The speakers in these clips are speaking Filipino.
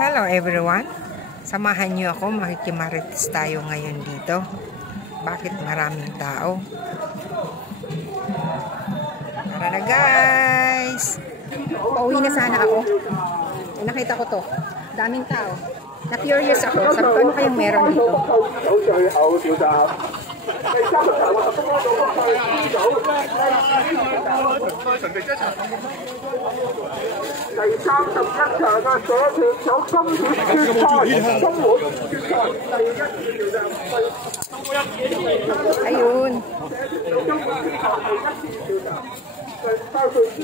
Hello everyone! Samahan niyo ako, makikimarites tayo ngayon dito. Bakit maraming tao? Tara na guys! Pauwi na sana ako. Nakita ko to. Daming tao. Na-curious ako. Sabi ko, ano kayang meron dito? Ayun.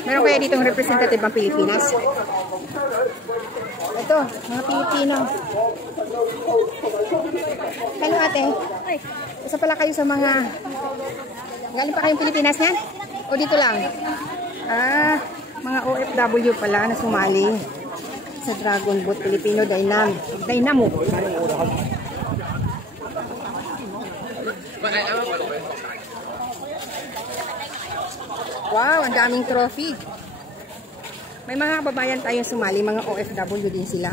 Meron kaya ditong representative ng Pilipinas? Ito, mga Pilipino. Hello ate. Isa pala kayo sa mga... Galing pa kayong Pilipinas yan? O dito lang? Ah, mga OFW pala na sumali sa Dragon Boat Filipino Dynamo. Wow, ang daming trophy. May mga kababayan tayong sumali, mga OFW din sila.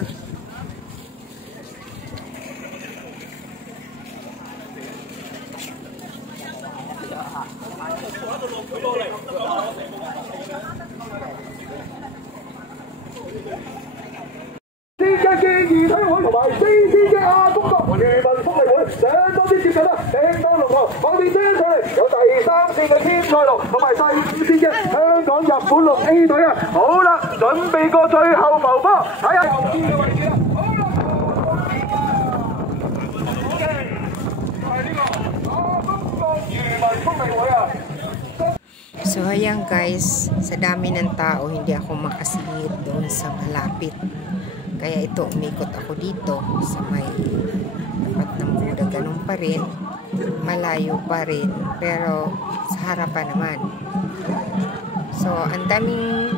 A 隊啊，好啦，準備個最後浮波，睇下。So ayan guys, sa dami ng tao, hindi ako makasingit doon sa malapit. Kaya ito, umikot ako dito sa may tapat ng Buda. Ganun pa rin, malayo pa rin, pero sa harapan naman. So, ang daming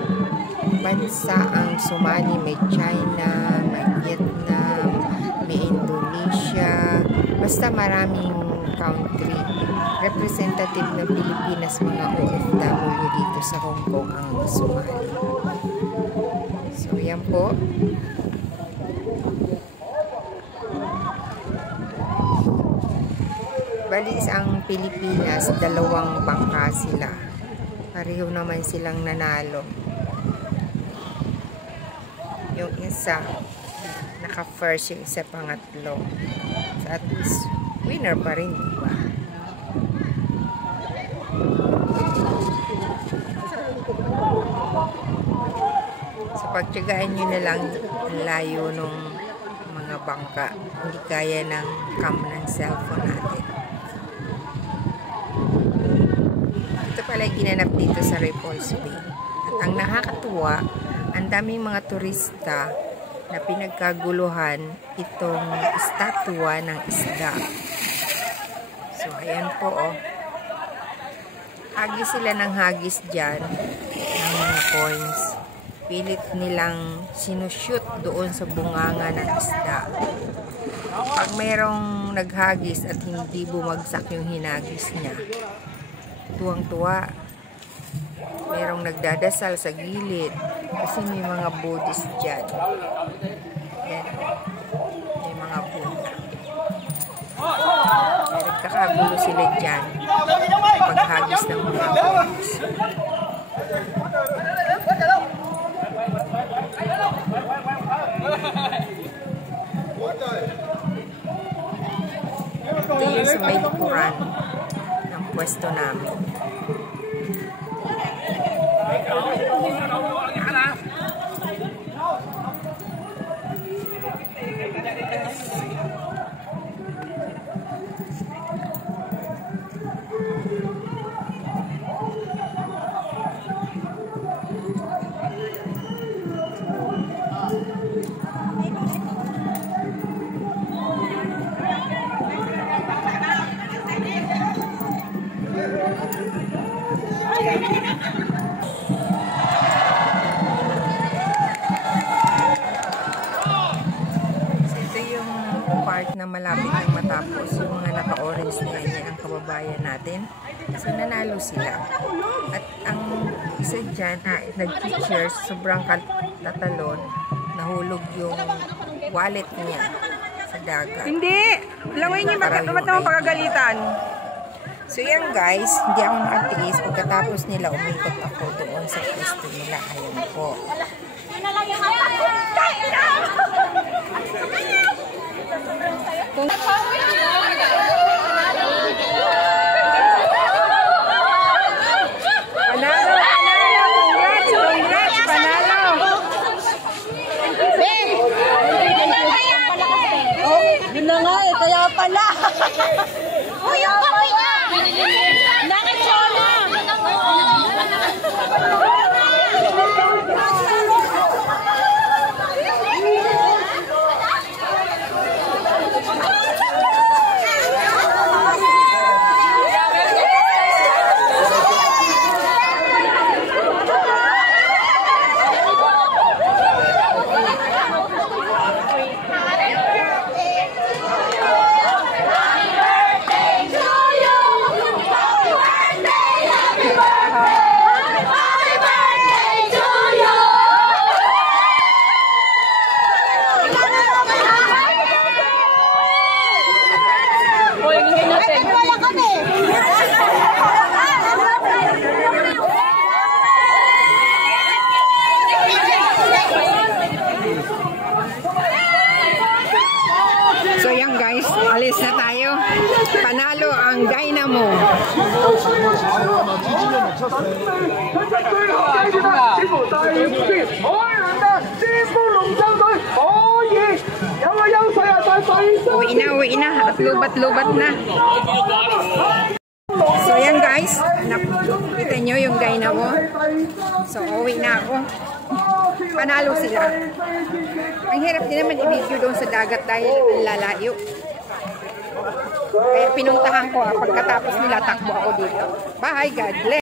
bansa ang sumali. May China, may Vietnam, may Indonesia. Basta maraming country. Representative ng Pilipinas, mga OFW dito sa Hong Kong ang sumali. So, yan po. Balis ang Pilipinas, dalawang bangka sila. Pareho naman silang nanalo. Yung isa, naka-first, yung isa pangatlo. So at least, winner pa rin, diba? So pagtyagaan nyo na lang ang layo ng mga bangka. Hindi kaya ng cam ng cellphone natin. Pala ginanap dito sa Repulse Bay. At ang nakakatuwa, ang daming mga turista na pinagkaguluhan itong estatwa ng isda. So, ayan po, oh. Hagis sila ng hagis dyan, ng mga coins. Pilit nilang sinushoot doon sa bunganga ng isda. Pag mayroong naghagis at hindi bumagsak yung hinagis niya, tuwang-tuwa. Merong nagdadasal sa gilid kasi may mga Buddhist dyan. Yan. May mga Buddha. Nagkakagulo sila dyan paghagis ng mga Buddhist. Ito yung sa may likuran ng pwesto namin. na malapit nang matapos, yung mga naka-orange na yan, ang kababayan natin. So, nanalo sila. At ang isa dyan, nag-teachers, sobrang tatalon, nahulog yung wallet niya sa dagat. Hindi! Langoy niyo, ba't naman pagagalitan? So yan guys, hindi ako nakatiis. Pagkatapos nila, umikot ako doon sa pwesto nila. Ayan po. Yun na nga eh, kaya pala. Uy, yung kape niya! Nakatsola! So yan guys, alis na tayo. Panalo ang Dynamo. Uwi na at lubat-lubat na. So yan guys, nakita nyo yung Dynamo. So uwi na ako. Panalo sila. Ang hirap din naman i-video doon sa dagat dahil lalayo. Kaya pinuntahan ko, pagkatapos nila takbo ako dito. Bye, God bless.